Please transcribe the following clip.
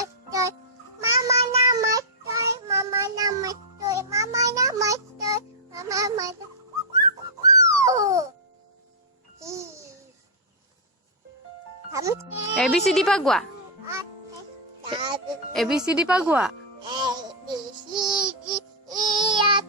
namaste. Mama namaste. Mama namaste. Mama namaste. Mama namaste. ABCD pagua. ABCD pagua. A B C D E F